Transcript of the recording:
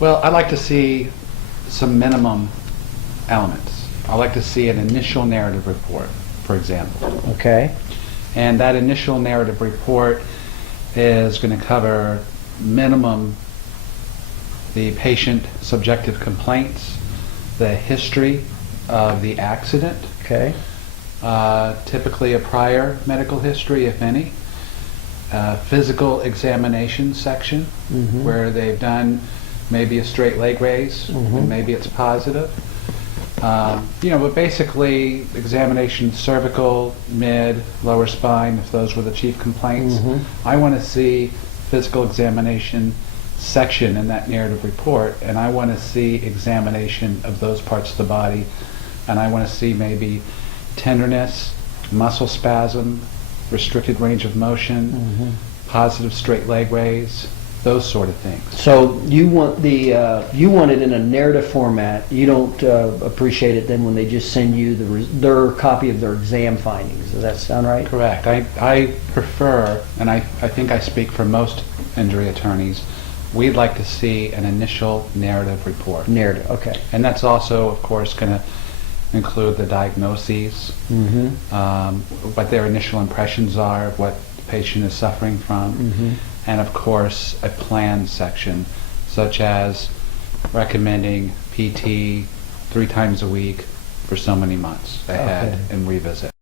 Well, I'd like to see some minimum elements. I'd like to see an initial narrative report, for example. Okay. And that initial narrative report is going to cover minimum the patient subjective complaints, the history of the accident, Okay. typically a prior medical history, if any, physical examination section where they've done maybe a straight leg raise and maybe it's positive. But basically examination cervical, mid, lower spine, if those were the chief complaints. I want to see physical examination section in that narrative report, and I want to see examination of those parts of the body, and I want to see maybe tenderness, muscle spasm, restricted range of motion, positive straight leg raise, those sort of things. So you want you want it in a narrative format. You don't appreciate it then when they just send you their copy of their exam findings. Does that sound right? Correct. I prefer, and I think I speak for most injury attorneys, we'd like to see an initial narrative report. Narrative, okay. And that's also, of course, going to include the diagnoses, what their initial impressions are of what the patient is suffering from, and of course a plan section, such as recommending PT 3 times a week for so many months ahead and revisit.